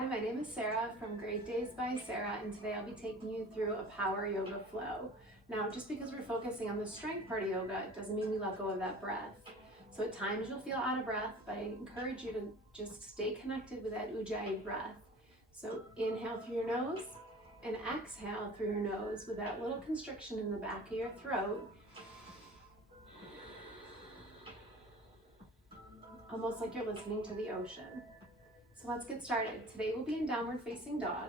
Hi, my name is Sarah from Great Days by Sarah, and today I'll be taking you through a power yoga flow. Now, just because we're focusing on the strength part of yoga, it doesn't mean we let go of that breath. So at times you'll feel out of breath, but I encourage you to just stay connected with that Ujjayi breath. So inhale through your nose and exhale through your nose with that little constriction in the back of your throat. Almost like you're listening to the ocean. So let's get started. Today we'll be in downward facing dog.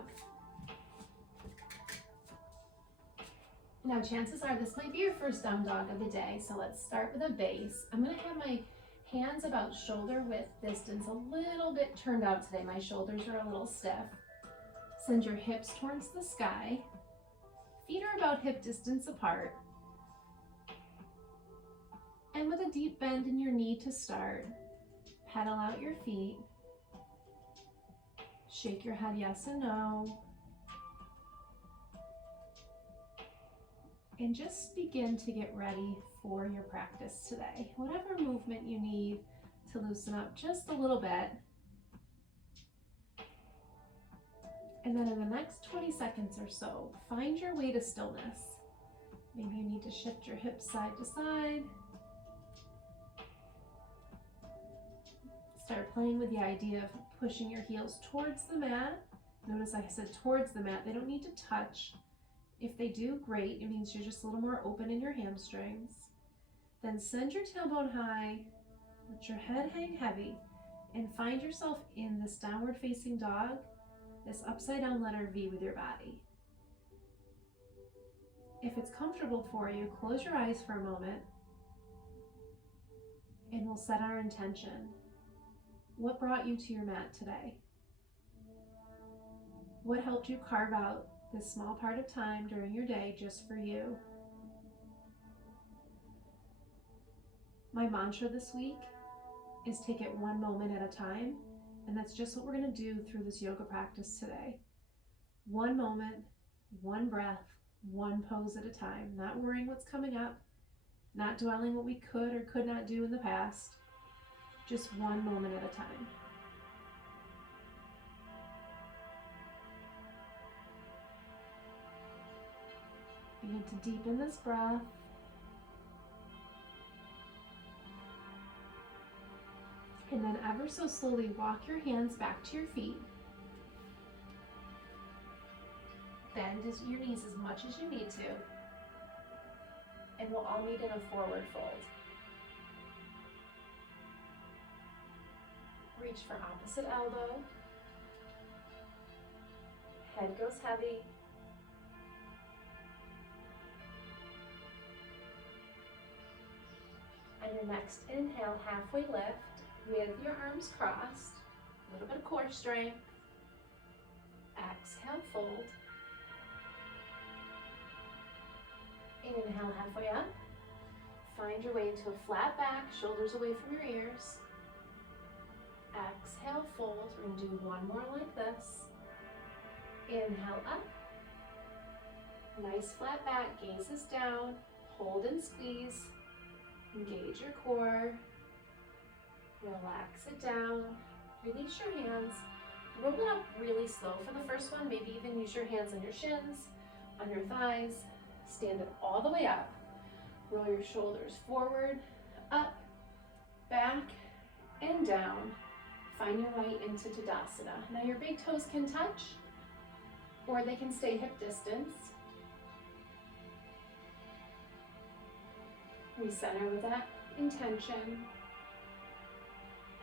Now chances are this might be your first down dog of the day, so let's start with a base. I'm gonna have my hands about shoulder width distance, a little bit turned out today. My shoulders are a little stiff. Send your hips towards the sky. Feet are about hip distance apart. And with a deep bend in your knee to start, pedal out your feet. Shake your head yes and no. And just begin to get ready for your practice today. Whatever movement you need to loosen up just a little bit. And then in the next 20 seconds or so, find your way to stillness. Maybe you need to shift your hips side to side. Start playing with the idea of pushing your heels towards the mat. Notice I said towards the mat. They don't need to touch. If they do, great. It means you're just a little more open in your hamstrings. Then send your tailbone high, let your head hang heavy, and find yourself in this downward facing dog, this upside down letter V with your body. If it's comfortable for you, close your eyes for a moment, and we'll set our intention. What brought you to your mat today? What helped you carve out this small part of time during your day just for you? My mantra this week is take it one moment at a time, and that's just what we're going to do through this yoga practice today. One moment, one breath, one pose at a time, not worrying what's coming up, not dwelling what we could or could not do in the past. Just one moment at a time. Begin to deepen this breath. And then ever so slowly walk your hands back to your feet. Bend your knees as much as you need to. And we'll all meet in a forward fold. Reach for opposite elbow. Head goes heavy. And your next inhale, halfway lift with your arms crossed. A little bit of core strength. Exhale, fold. Inhale, halfway up. Find your way into a flat back, shoulders away from your ears. Exhale, fold. We're going to do one more like this. Inhale up. Nice flat back, gaze is down. Hold and squeeze. Engage your core. Relax it down. Release your hands. Roll it up really slow for the first one. Maybe even use your hands on your shins, on your thighs. Stand it all the way up. Roll your shoulders forward, up, back, and down. Find your way into Tadasana. Now your big toes can touch, or they can stay hip distance. Recenter with that intention.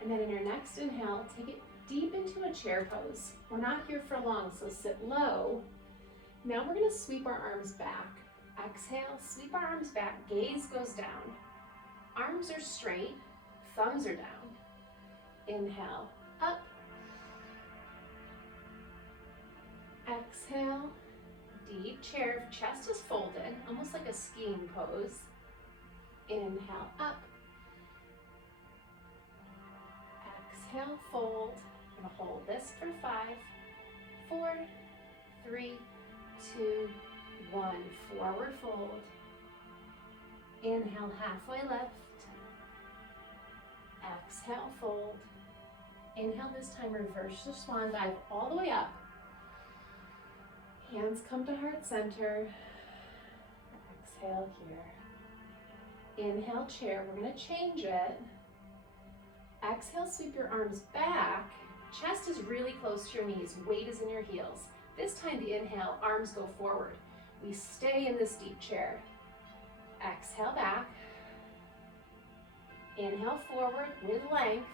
And then in your next inhale, take it deep into a chair pose. We're not here for long, so sit low. Now we're gonna sweep our arms back. Exhale, sweep our arms back, gaze goes down. Arms are straight, thumbs are down. Inhale, up. Exhale, deep chair, chest is folded, almost like a skiing pose. Inhale, up. Exhale, fold. I'm gonna hold this for 5, 4, 3, 2, 1. Forward fold. Inhale, halfway lift. Exhale, fold. Inhale this time, reverse your swan dive all the way up. Hands come to heart center. Exhale here. Inhale, chair. We're going to change it. Exhale, sweep your arms back. Chest is really close to your knees. Weight is in your heels. This time the inhale, arms go forward. We stay in this deep chair. Exhale back. Inhale forward with length.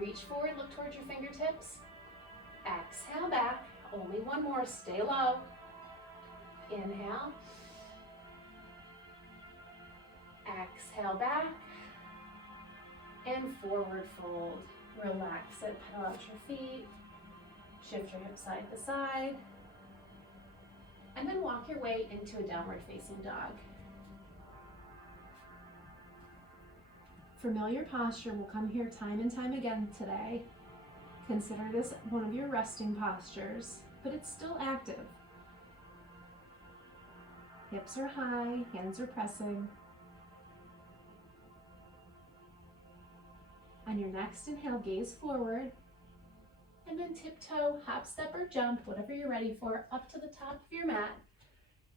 Reach forward, look towards your fingertips. Exhale back. Only one more, stay low. Inhale. Exhale back. And forward fold. Relax it, pedal out your feet. Shift your hips side to side. And then walk your way into a downward facing dog. Familiar posture will come here time and time again today. Consider this one of your resting postures, but it's still active. Hips are high, hands are pressing. On your next inhale, gaze forward, and then tiptoe, hop, step, or jump, whatever you're ready for, up to the top of your mat.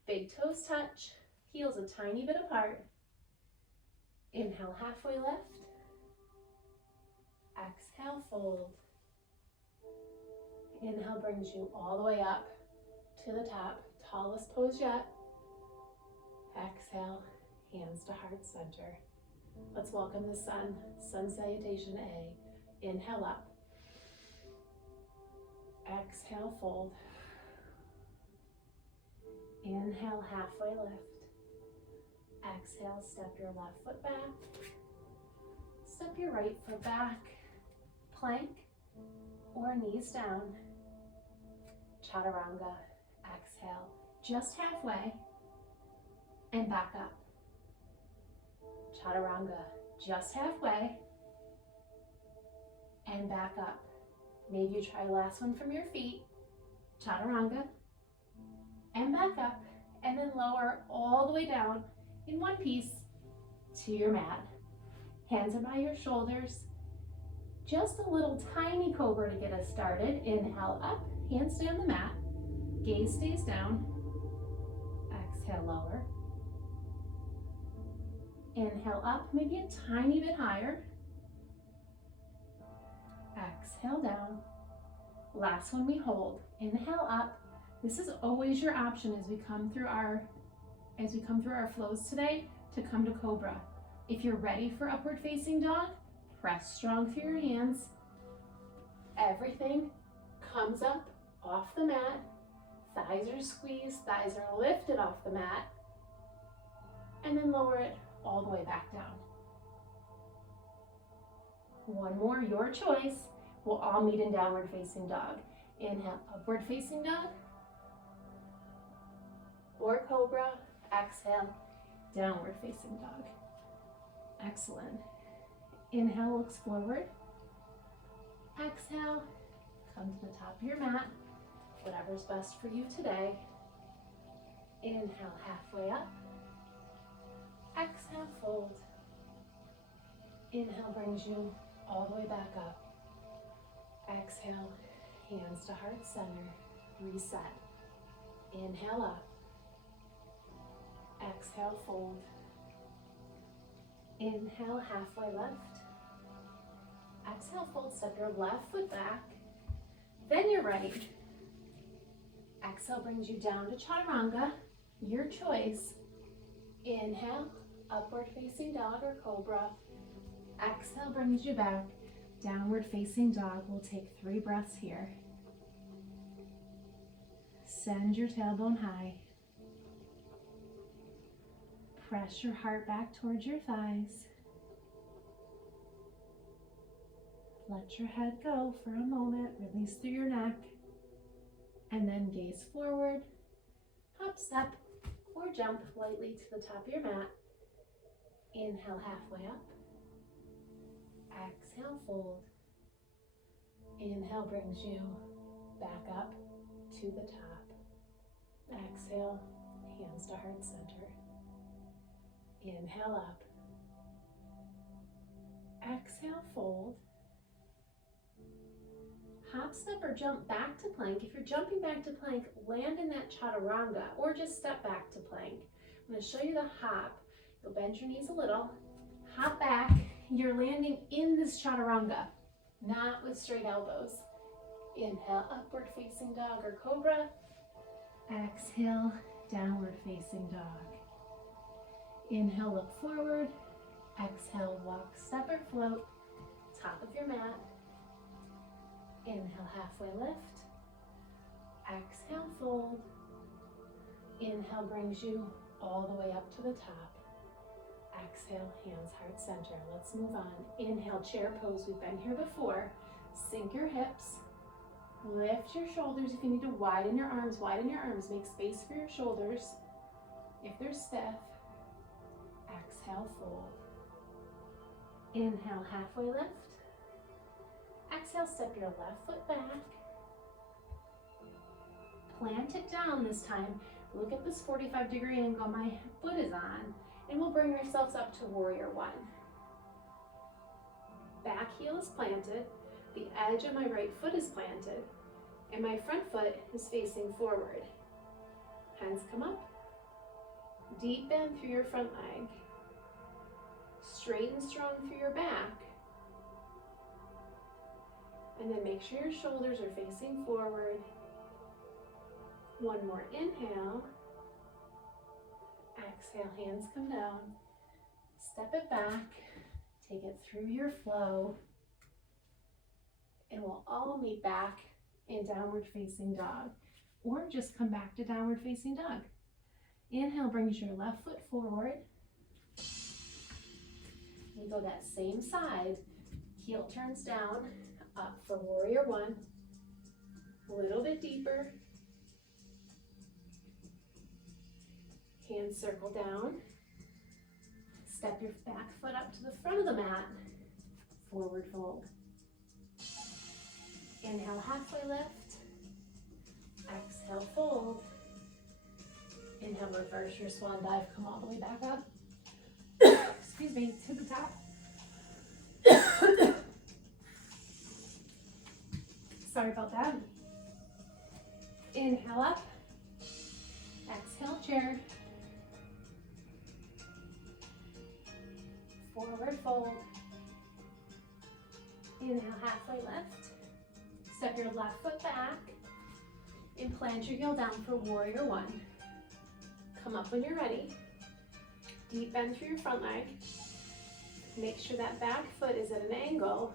Big toes touch, heels a tiny bit apart. Inhale, halfway lift. Exhale, fold. Inhale brings you all the way up to the top, tallest pose yet. Exhale, hands to heart center. Let's welcome the sun, sun salutation A. Inhale up. Exhale, fold. Inhale, halfway lift. Exhale, step your left foot back. Step your right foot back. Plank or knees down. Chaturanga. Exhale, just halfway and back up. Chaturanga, just halfway and back up. Maybe you try last one from your feet. Chaturanga and back up, and then lower all the way down in one piece to your mat. Hands are by your shoulders. Just a little tiny cobra to get us started. Inhale up, hands stay on the mat. Gaze stays down. Exhale, lower. Inhale up, maybe a tiny bit higher. Exhale down. Last one we hold. Inhale up. This is always your option as we come through our flows today to come to Cobra. If you're ready for upward facing dog, press strong through your hands. Everything comes up off the mat. Thighs are squeezed, thighs are lifted off the mat. And then lower it all the way back down. One more, your choice. We'll all meet in downward facing dog. Inhale, upward facing dog. Or cobra. Exhale, downward facing dog. Excellent. Inhale, looks forward. Exhale, come to the top of your mat. Whatever's best for you today. Inhale, halfway up. Exhale, fold. Inhale brings you all the way back up. Exhale, hands to heart center. Reset. Inhale up. Exhale, fold. Inhale, halfway lift. Exhale, fold, step your left foot back, then your right. Exhale brings you down to Chaturanga, your choice. Inhale, upward facing dog or cobra. Exhale brings you back, downward facing dog. We'll take 3 breaths here. Send your tailbone high. Press your heart back towards your thighs. Let your head go for a moment. Release through your neck. And then gaze forward. Hop, step, or jump lightly to the top of your mat. Inhale, halfway up. Exhale, fold. Inhale brings you back up to the top. Exhale, hands to heart center. Inhale up. Exhale, fold. Hop, step, or jump back to plank. If you're jumping back to plank, land in that chaturanga or just step back to plank. I'm going to show you the hop. You'll bend your knees a little, hop back. You're landing in this chaturanga, not with straight elbows. Inhale, upward facing dog or cobra. Exhale, downward facing dog. Inhale, look forward. Exhale, walk, step, or float. Top of your mat. Inhale, halfway lift. Exhale, fold. Inhale brings you all the way up to the top. Exhale, hands heart center. Let's move on. Inhale, chair pose. We've been here before. Sink your hips. Lift your shoulders. If you need to widen your arms, widen your arms. Make space for your shoulders. If they're stiff, exhale, fold. Inhale, halfway lift. Exhale, step your left foot back. Plant it down this time. Look at this 45-degree angle my foot is on, and we'll bring ourselves up to warrior one. Back heel is planted, the edge of my right foot is planted, and my front foot is facing forward. Hands come up. Deep bend through your front leg. Straight and strong through your back. And then make sure your shoulders are facing forward. One more inhale. Exhale, hands come down. Step it back. Take it through your flow. And we'll all meet back in downward facing dog. Or just come back to downward facing dog. Inhale brings your left foot forward. We go that same side. Heel turns down. Up for warrior one. A little bit deeper. Hands circle down. Step your back foot up to the front of the mat. Forward fold. Inhale, halfway lift. Exhale, fold. Inhale, reverse your swan dive. Come all the way back up. Excuse me, to the top. Sorry about that. Inhale up. Exhale, chair. Forward fold. Inhale, halfway lift. Step your left foot back and plant your heel down for warrior one. Come up when you're ready. Deep bend through your front leg. Make sure that back foot is at an angle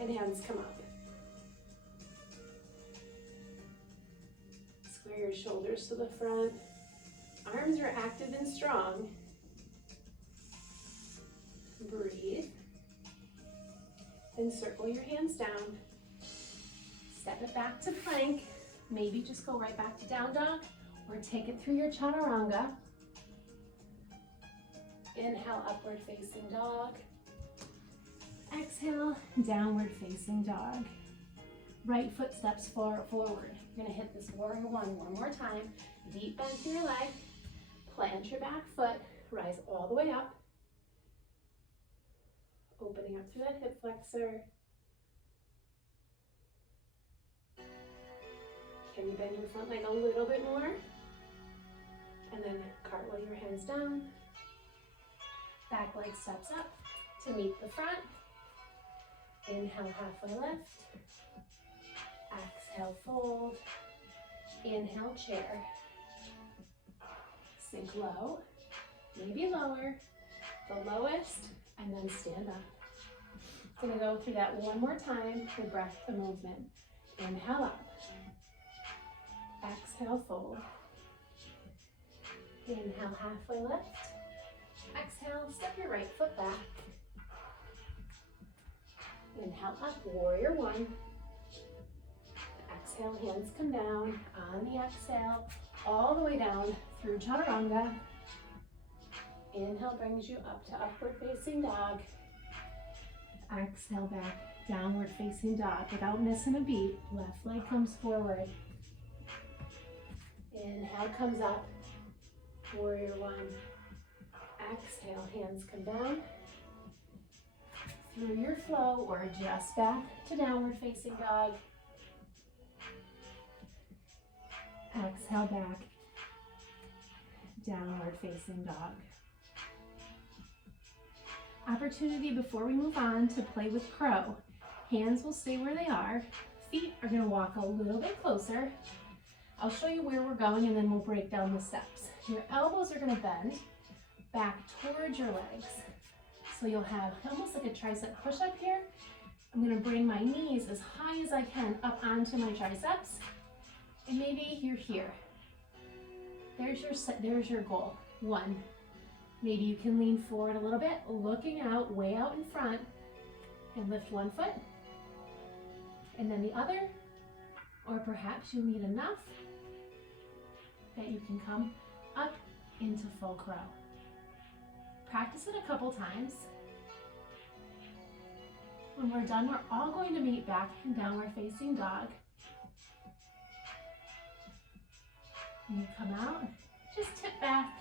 and hands come up. Square your shoulders to the front. Arms are active and strong. Breathe. Then circle your hands down. Step it back to plank. Maybe just go right back to down dog or take it through your chaturanga. Inhale, upward facing dog. Exhale, downward facing dog. Right foot steps forward. You're gonna hit this warrior one more time. Deep bend through your leg. Plant your back foot. Rise all the way up. Opening up through that hip flexor. Can you bend your front leg a little bit more? And then cartwheel your hands down. Back leg steps up to meet the front. Inhale, halfway lift. Exhale, fold. Inhale, chair. Sink low, maybe lower, the lowest, and then stand up. I'm gonna go through that one more time with breath to movement. Inhale up. Exhale, fold. Inhale, halfway lift. Exhale, step your right foot back. Inhale up, warrior one. Exhale, hands come down. On the exhale, all the way down through chaturanga. Inhale brings you up to upward facing dog. Exhale back, downward facing dog without missing a beat. Left leg comes forward. Inhale comes up, warrior one. Exhale, hands come down. Through your flow or just back to downward facing dog. Exhale back, downward facing dog. Opportunity before we move on to play with crow. Hands will stay where they are. Feet are going to walk a little bit closer. I'll show you where we're going and then we'll break down the steps. Your elbows are going to bend back towards your legs. So you'll have almost like a tricep push-up here. I'm going to bring my knees as high as I can up onto my triceps. And maybe you're here. There's your goal. 1. Maybe you can lean forward a little bit, looking out, way out in front, and lift one foot, and then the other, or perhaps you need enough that you can come up into full crow. Practice it a couple times. When we're done, we're all going to meet back in downward facing dog. And you come out, just tip back.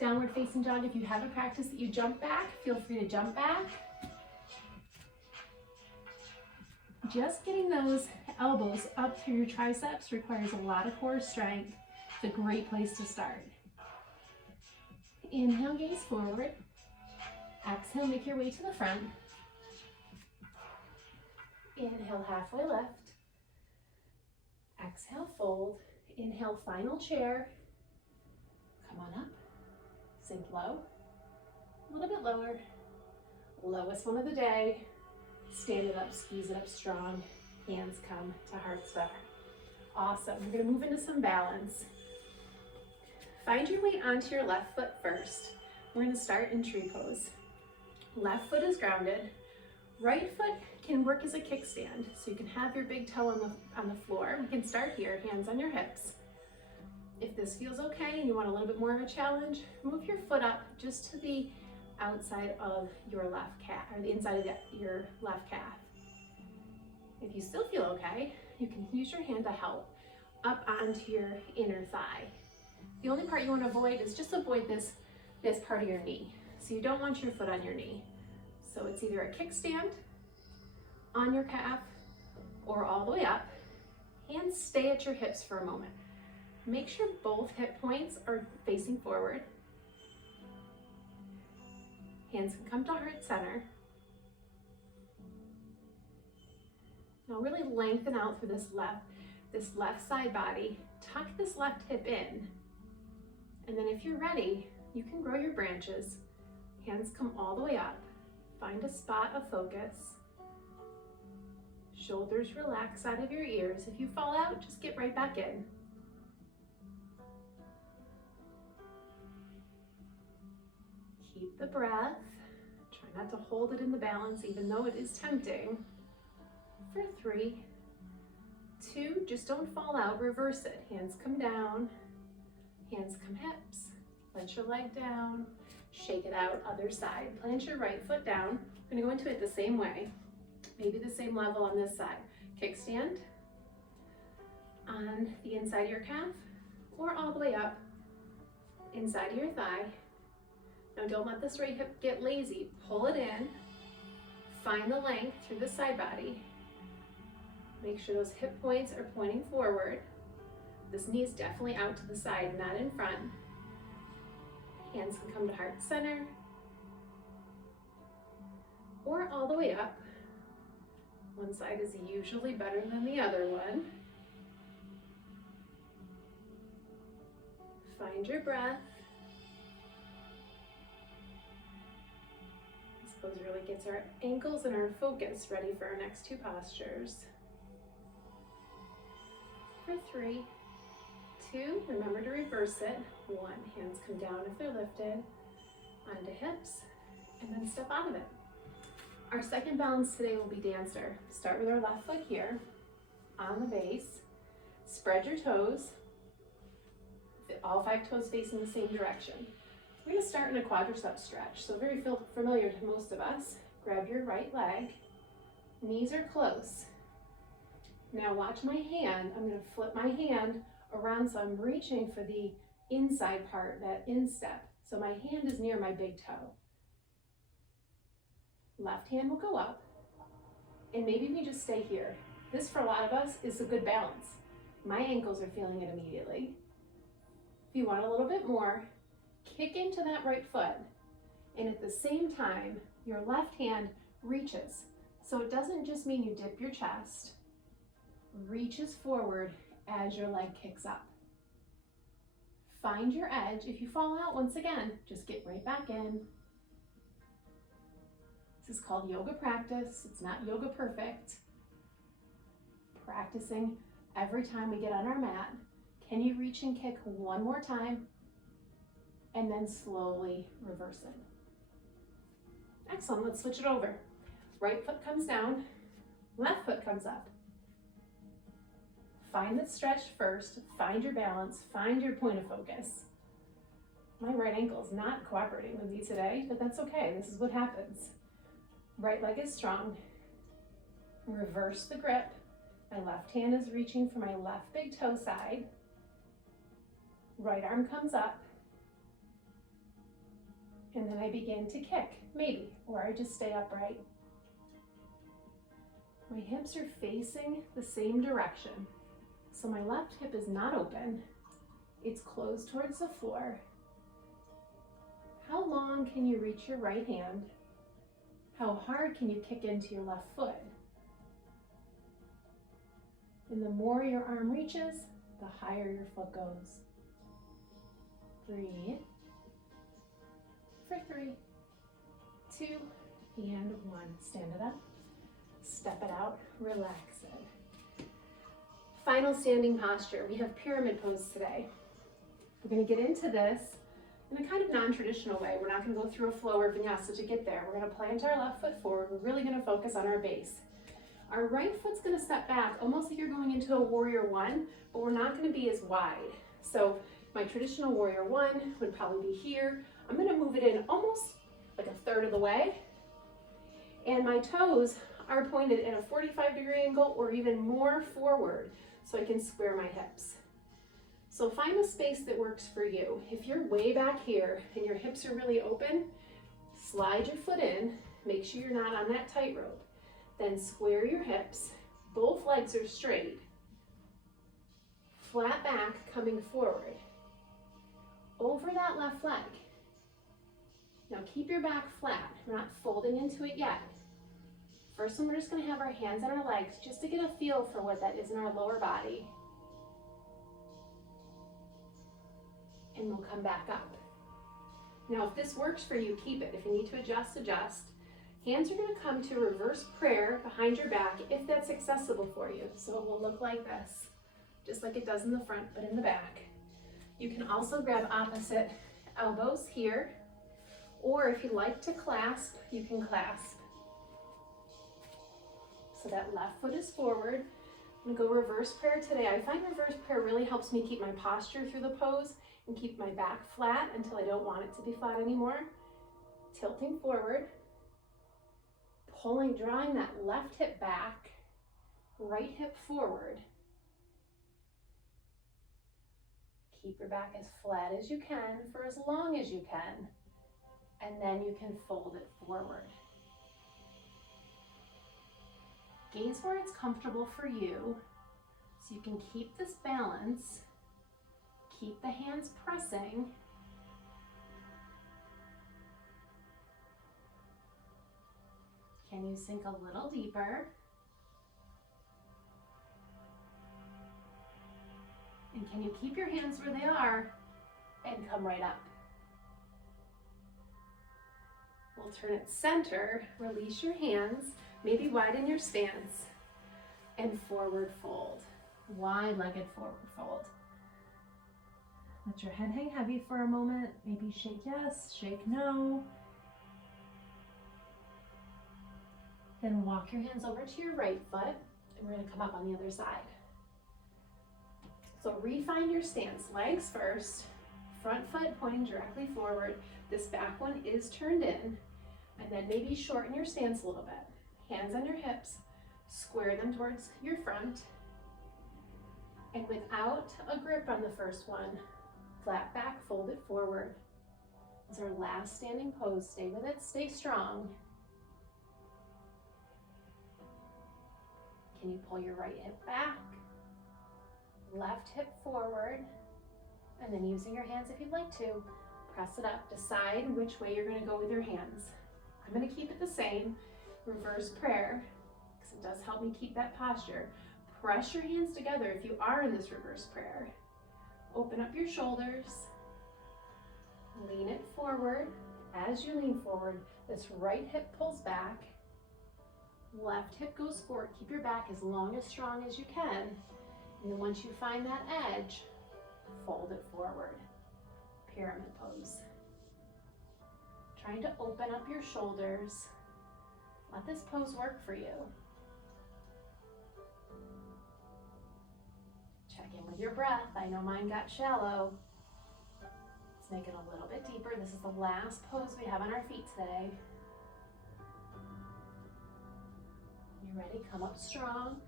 Downward facing dog, if you haven't practiced that you jump back, feel free to jump back. Just getting those elbows up through your triceps requires a lot of core strength. It's a great place to start. Inhale, gaze forward. Exhale, make your way to the front. Inhale, halfway left. Exhale, fold. Inhale, final chair. Come on up. Sink low. A little bit lower. Lowest one of the day. Stand it up, squeeze it up strong. Hands come to heart center. Awesome. We're going to move into some balance. Find your weight onto your left foot first. We're going to start in tree pose. Left foot is grounded. Right foot can work as a kickstand, so you can have your big toe on the floor. We can start here, hands on your hips. If this feels okay and you want a little bit more of a challenge, move your foot up just to the outside of your left calf, or the inside of your left calf. If you still feel okay, you can use your hand to help up onto your inner thigh. The only part you want to avoid is just avoid this part of your knee. So you don't want your foot on your knee. So it's either a kickstand on your calf or all the way up. Hands stay at your hips for a moment. Make sure both hip points are facing forward. Hands can come to heart center. Now really lengthen out through this left side body. Tuck this left hip in. And then if you're ready, you can grow your branches. Hands come all the way up. Find a spot of focus. Shoulders relax out of your ears. If you fall out, just get right back in. Keep the breath. Try not to hold it in the balance, even though it is tempting. For 3, 2, just don't fall out, reverse it. Hands come down, hands come hips. Plant your leg down, shake it out, other side. Plant your right foot down. I'm gonna go into it the same way. Maybe the same level on this side. Kickstand on the inside of your calf, or all the way up inside of your thigh. Now don't let this right hip get lazy. Pull it in, find the length through the side body. Make sure those hip points are pointing forward. This knee is definitely out to the side, not in front. Hands can come to heart center, or all the way up. One side is usually better than the other one. Find your breath. This pose really gets our ankles and our focus ready for our next 2 postures. For 3, 2, remember to reverse it. 1, hands come down if they're lifted, onto hips, and then step out of it. Our second balance today will be dancer. Start with our left foot here, on the base. Spread your toes, all 5 toes facing the same direction. We're going to start in a quadricep stretch, so very familiar to most of us. Grab your right leg, knees are close. Now watch my hand. I'm going to flip my hand around, so I'm reaching for the inside part, that instep. So my hand is near my big toe. Left hand will go up, and maybe we just stay here. This, for a lot of us, is a good balance. My ankles are feeling it immediately. If you want a little bit more, kick into that right foot, and at the same time, your left hand reaches. So it doesn't just mean you dip your chest, reaches forward as your leg kicks up. Find your edge. If you fall out once again, just get right back in. This is called yoga practice. It's not yoga perfect. Practicing every time we get on our mat. Can you reach and kick one more time? And then slowly reverse it. Excellent, let's switch it over. Right foot comes down, left foot comes up. Find the stretch first, find your balance, find your point of focus. My right ankle is not cooperating with me today, but that's okay, this is what happens. Right leg is strong. Reverse the grip. My left hand is reaching for my left big toe side. Right arm comes up. And then I begin to kick, maybe, or I just stay upright. My hips are facing the same direction. So my left hip is not open. It's closed towards the floor. How long can you reach your right hand? How hard can you kick into your left foot? And the more your arm reaches, the higher your foot goes. Breathe. For 3, 2, and 1. Stand it up, step it out, relax it. Final standing posture. We have pyramid pose today. We're going to get into this in a kind of non-traditional way. We're not going to go through a flow or vinyasa to get there. We're going to plant our left foot forward. We're really going to focus on our base. Our right foot's going to step back almost like you're going into a warrior one, but we're not going to be as wide. So my traditional warrior one would probably be here. I'm going to move it in almost like a third of the way. And my toes are pointed in a 45-degree angle or even more forward so I can square my hips. So find a space that works for you. If you're way back here and your hips are really open, slide your foot in, make sure you're not on that tightrope. Then square your hips, both legs are straight, flat back coming forward. Over that left leg. Now keep your back flat. We're not folding into it yet. First one, we're just going to have our hands on our legs just to get a feel for what that is in our lower body. And we'll come back up. Now if this works for you, keep it. If you need to adjust, adjust. Hands are going to come to reverse prayer behind your back if that's accessible for you. So it will look like this, just like it does in the front, but in the back. You can also grab opposite elbows here, or if you like to clasp, you can clasp. So that left foot is forward. I'm gonna go reverse prayer today. I find reverse prayer really helps me keep my posture through the pose and keep my back flat until I don't want it to be flat anymore. Tilting forward, pulling, drawing that left hip back, right hip forward. Keep your back as flat as you can for as long as you can, and then you can fold it forward. Gaze where it's comfortable for you, so you can keep this balance, keep the hands pressing. Can you sink a little deeper? And can you keep your hands where they are and come right up? We'll turn it center, release your hands, maybe widen your stance, and forward fold. Wide-legged forward fold. Let your head hang heavy for a moment. Maybe shake yes, shake no. Then walk your hands over to your right foot, and we're gonna come up on the other side. So refine your stance, legs first, front foot pointing directly forward. This back one is turned in, and then maybe shorten your stance a little bit. Hands on your hips, square them towards your front, and without a grip on the first one, flat back, fold it forward. This is our last standing pose. Stay with it, stay strong. Can you pull your right hip back? left hip forward, and then using your hands if you'd like to, press it up. Decide which way you're gonna go with your hands. I'm gonna keep it the same, reverse prayer, because it does help me keep that posture. Press your hands together if you are in this reverse prayer. Open up your shoulders, lean it forward. As you lean forward, this right hip pulls back, left hip goes forward. Keep your back as long as strong as you can. And then once you find that edge, fold it forward. Pyramid pose. Trying to open up your shoulders. Let this pose work for you. Check in with your breath. I know mine got shallow. Let's make it a little bit deeper. This is the last pose we have on our feet today. You ready? Come up strong.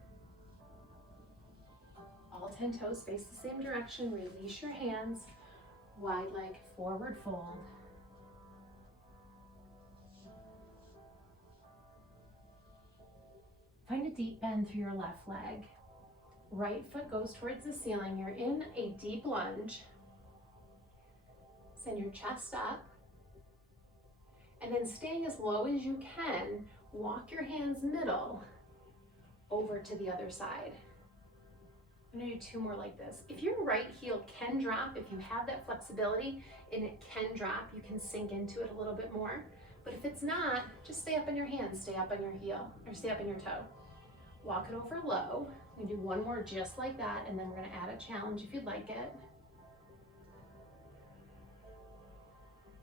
All 10 toes face the same direction. Release your hands. Wide leg forward fold. Find a deep bend through your left leg. Right foot goes towards the ceiling. You're in a deep lunge. Send your chest up. And then staying as low as you can, walk your hands middle over to the other side. I'm gonna do 2 more like this. If your right heel can drop, if you have that flexibility and it can drop, you can sink into it a little bit more. But if it's not, just stay up on your hands, stay up on your heel, or stay up on your toe. Walk it over low. We do 1 more just like that, and then we're gonna add a challenge if you'd like it.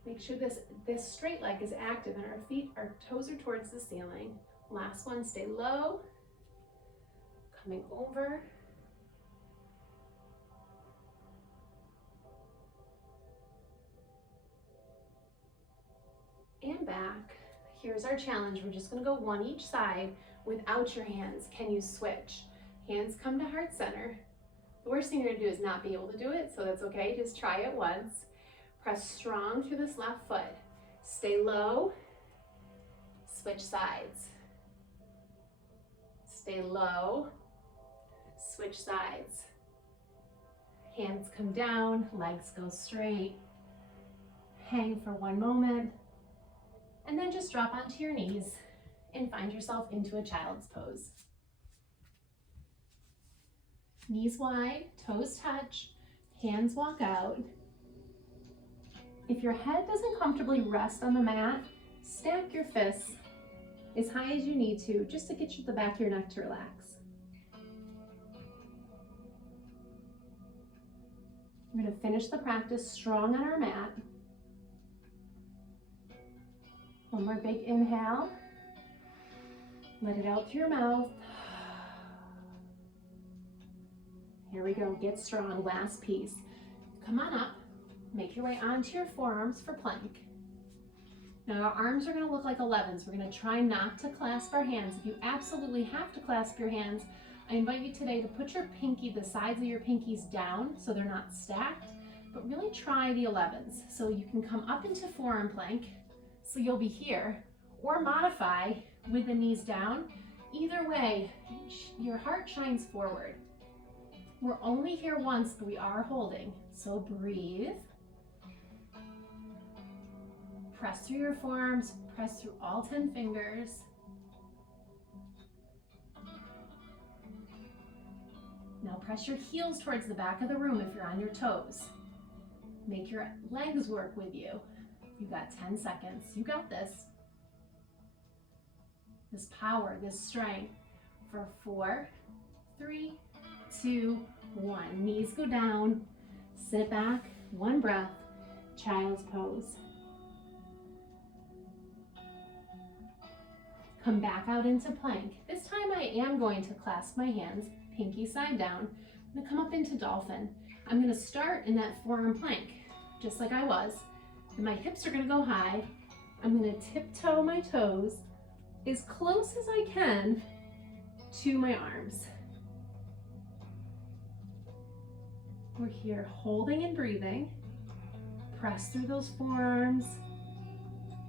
Make sure this straight leg is active and our toes are towards the ceiling. Last one, stay low. Coming over. And back. Here's our challenge. We're just gonna go 1 each side without your hands. Can you switch? Hands come to heart center. The worst thing you're gonna do is not be able to do it, so that's okay. Just try it once. Press strong through this left foot. Stay low. Switch sides. Stay low. Switch sides. Hands come down, legs go straight. Hang for 1 moment. And then just drop onto your knees and find yourself into a child's pose. Knees wide, toes touch, hands walk out. If your head doesn't comfortably rest on the mat, stack your fists as high as you need to, just to get the back of your neck to relax. We're gonna finish the practice strong on our mat. 1 more big inhale. Let it out through your mouth. Here we go, get strong, last piece. Come on up, make your way onto your forearms for plank. Now our arms are gonna look like 11s. We're gonna try not to clasp our hands. If you absolutely have to clasp your hands, I invite you today to put your pinky, the sides of your pinkies down so they're not stacked, but really try the 11s. So you can come up into forearm plank, so you'll be here, or modify with the knees down. Either way, your heart shines forward. We're only here once, but we are holding. So breathe. Press through your forearms, press through all 10 fingers. Now press your heels towards the back of the room if you're on your toes. Make your legs work with you. You got 10 seconds. You got this. This power, this strength for 4, 3, 2, 1. Knees go down. Sit back. 1 breath. Child's pose. Come back out into plank. This time I am going to clasp my hands, pinky side down. I'm gonna come up into dolphin. I'm gonna start in that forearm plank, just like I was. And my hips are gonna go high. I'm gonna tiptoe my toes as close as I can to my arms. We're here holding and breathing. Press through those forearms.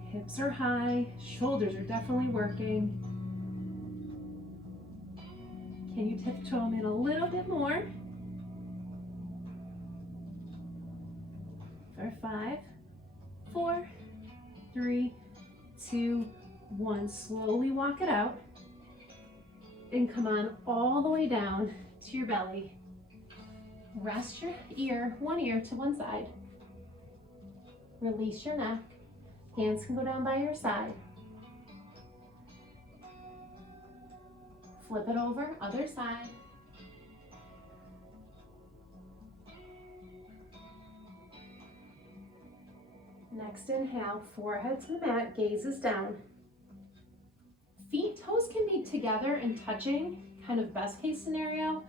Hips are high, shoulders are definitely working. Can you tiptoe them in a little bit more? 5, 4, 3, 2, 1. Slowly walk it out and come on all the way down to your belly. Rest your ear, one ear to one side. Release your neck. Hands can go down by your side. Flip it over, other side. Next inhale, forehead to the mat, gaze is down. Feet, toes can be together and touching, kind of best case scenario,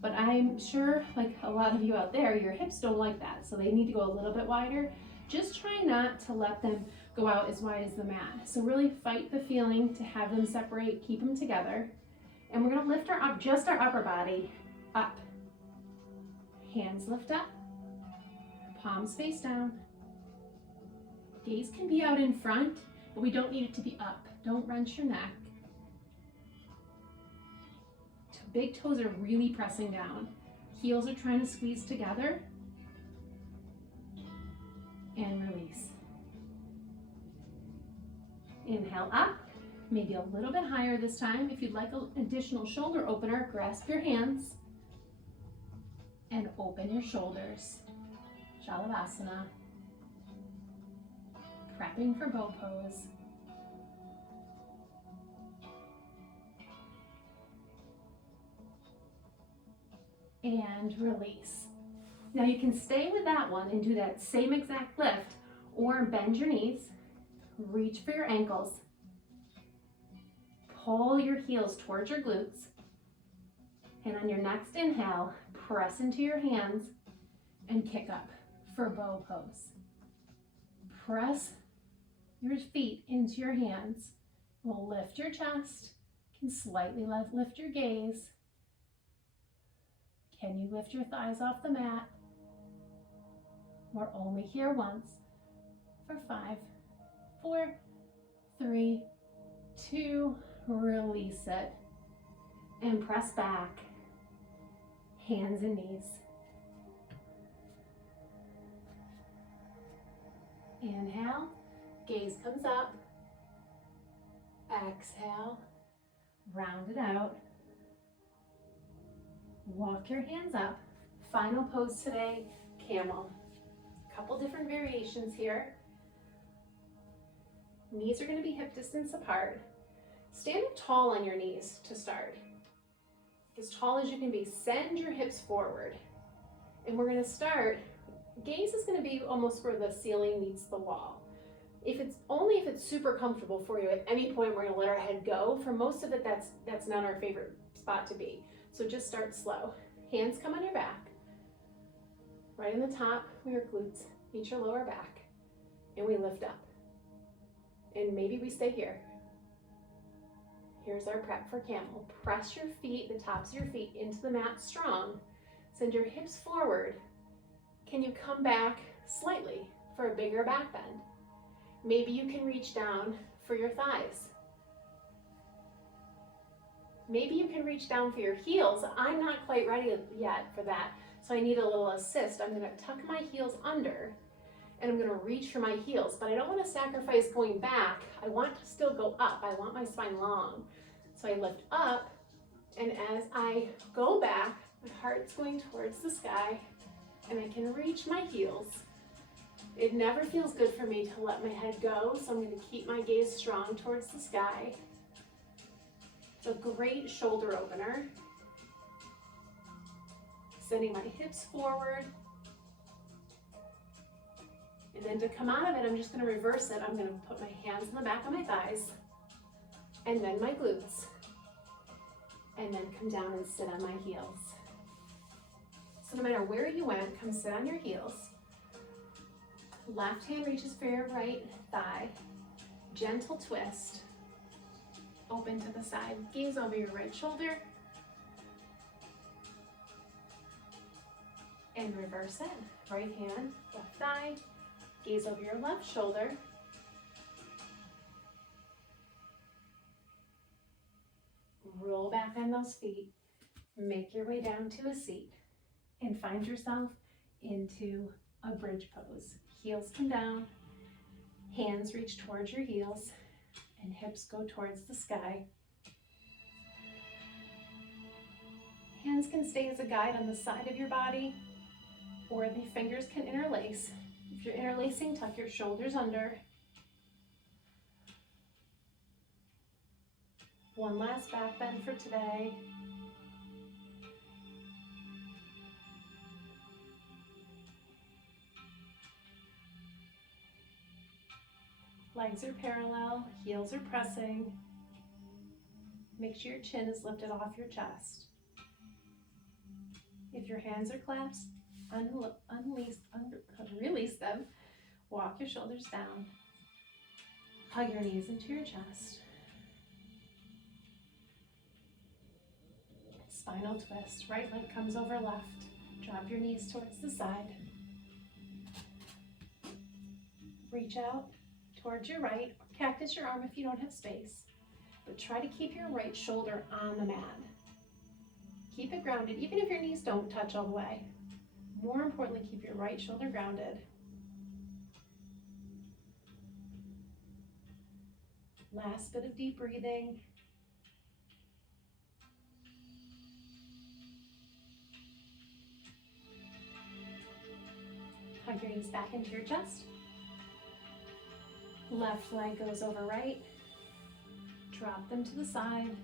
but I'm sure like a lot of you out there, your hips don't like that, so they need to go a little bit wider. Just try not to let them go out as wide as the mat. So really fight the feeling to have them separate, keep them together. And we're gonna lift just our upper body up. Hands lift up, palms face down. Gaze can be out in front, but we don't need it to be up. Don't wrench your neck. Big toes are really pressing down. Heels are trying to squeeze together. And release. Inhale up, maybe a little bit higher this time. If you'd like an additional shoulder opener, grasp your hands and open your shoulders. Shalabhasana. Prepping for bow pose. And release. Now you can stay with that one and do that same exact lift, or bend your knees, reach for your ankles, pull your heels towards your glutes, and on your next inhale, press into your hands and kick up for bow pose. Press your feet into your hands. We'll lift your chest, can slightly lift your gaze. Can you lift your thighs off the mat? We're only here once for 5, 4, 3, 2, release it. And press back, hands and knees. Inhale, gaze comes up. Exhale, round it out. Walk your hands up. Final pose today, camel. Couple different variations here. Knees are going to be hip distance apart. Stand up tall on your knees to start. As tall as you can be. Send your hips forward. And we're going to start, gaze is going to be almost where the ceiling meets the wall. If it's super comfortable for you, at any point we're going to let our head go. For most of it, that's not our favorite spot to be. So just start slow. Hands come on your back. Right in the top of your glutes, meet your lower back, and we lift up. And maybe we stay here. Here's our prep for camel. Press your feet, the tops of your feet, into the mat strong. Send your hips forward. Can you come back slightly for a bigger back bend? Maybe you can reach down for your thighs. Maybe you can reach down for your heels. I'm not quite ready yet for that, so I need a little assist. I'm gonna tuck my heels under, and I'm gonna reach for my heels, but I don't wanna sacrifice going back. I want to still go up. I want my spine long. So I lift up, and as I go back, my heart's going towards the sky, and I can reach my heels. It never feels good for me to let my head go, so I'm gonna keep my gaze strong towards the sky. It's a great shoulder opener. Sending my hips forward. And then to come out of it, I'm just gonna reverse it. I'm gonna put my hands on the back of my thighs, and then my glutes, and then come down and sit on my heels. So no matter where you went, come sit on your heels. Left hand reaches for your right thigh. Gentle twist. Open to the side. Gaze over your right shoulder. And reverse it. Right hand, left thigh. Gaze over your left shoulder. Roll back on those feet. Make your way down to a seat. And find yourself into a bridge pose. Heels come down, hands reach towards your heels, and hips go towards the sky. Hands can stay as a guide on the side of your body, or the fingers can interlace. If you're interlacing, tuck your shoulders under. One last back bend for today. Legs are parallel, heels are pressing. Make sure your chin is lifted off your chest. If your hands are clasped, release them. Walk your shoulders down. Hug your knees into your chest. Spinal twist. Right leg comes over left. Drop your knees towards the side. Reach out towards your right. Cactus your arm if you don't have space. But try to keep your right shoulder on the mat. Keep it grounded, even if your knees don't touch all the way. More importantly, keep your right shoulder grounded. Last bit of deep breathing. Hug your knees back into your chest. Left leg goes over right. Drop them to the side.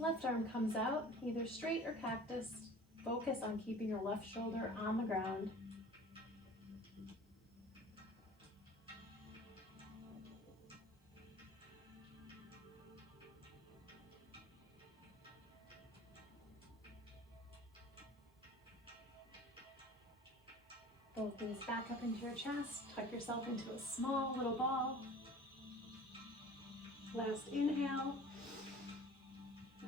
Left arm comes out, either straight or cactus. Focus on keeping your left shoulder on the ground. Both knees back up into your chest. Tuck yourself into a small little ball. Last inhale.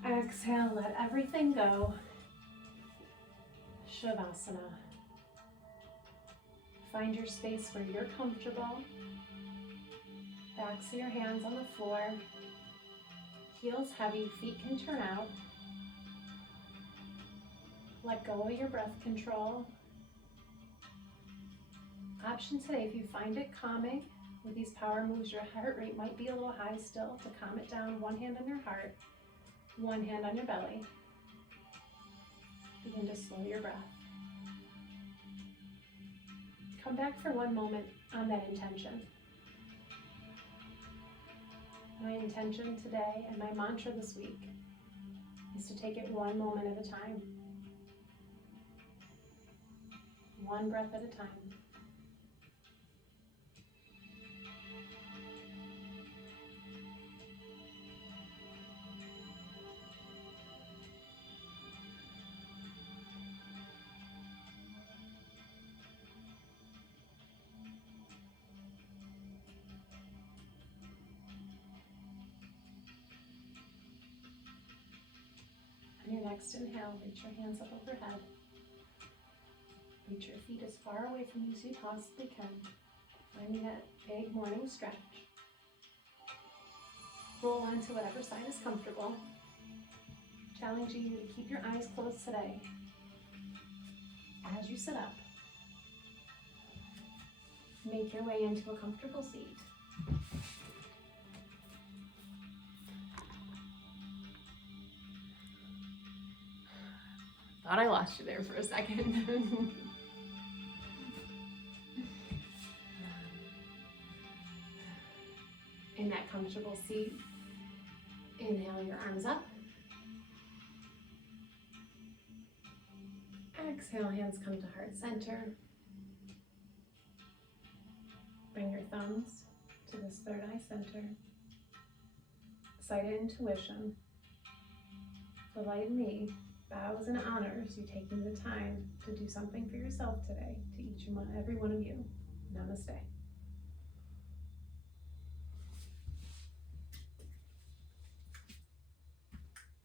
Exhale, let everything go. Shavasana. Find your space where you're comfortable. Backs of your hands on the floor. Heels heavy, feet can turn out. Let go of your breath control. Option today, if you find it calming, with these power moves, your heart rate might be a little high still. To calm it down, one hand on your heart, one hand on your belly. Begin to slow your breath. Come back for one moment on that intention. My intention today and my mantra this week is to take it one moment at a time. One breath at a time. On your next inhale, reach your hands up overhead. Reach your feet as far away from you as you possibly can, finding that big morning stretch. Roll onto whatever side is comfortable. Challenging you to keep your eyes closed today. As you sit up, make your way into a comfortable seat. Thought I lost you there for a second. In that comfortable seat, inhale your arms up. Exhale, hands come to heart center. Bring your thumbs to this third eye center. Sight intuition. The light in me bows and honors you taking the time to do something for yourself today, to each and every one of you. Namaste.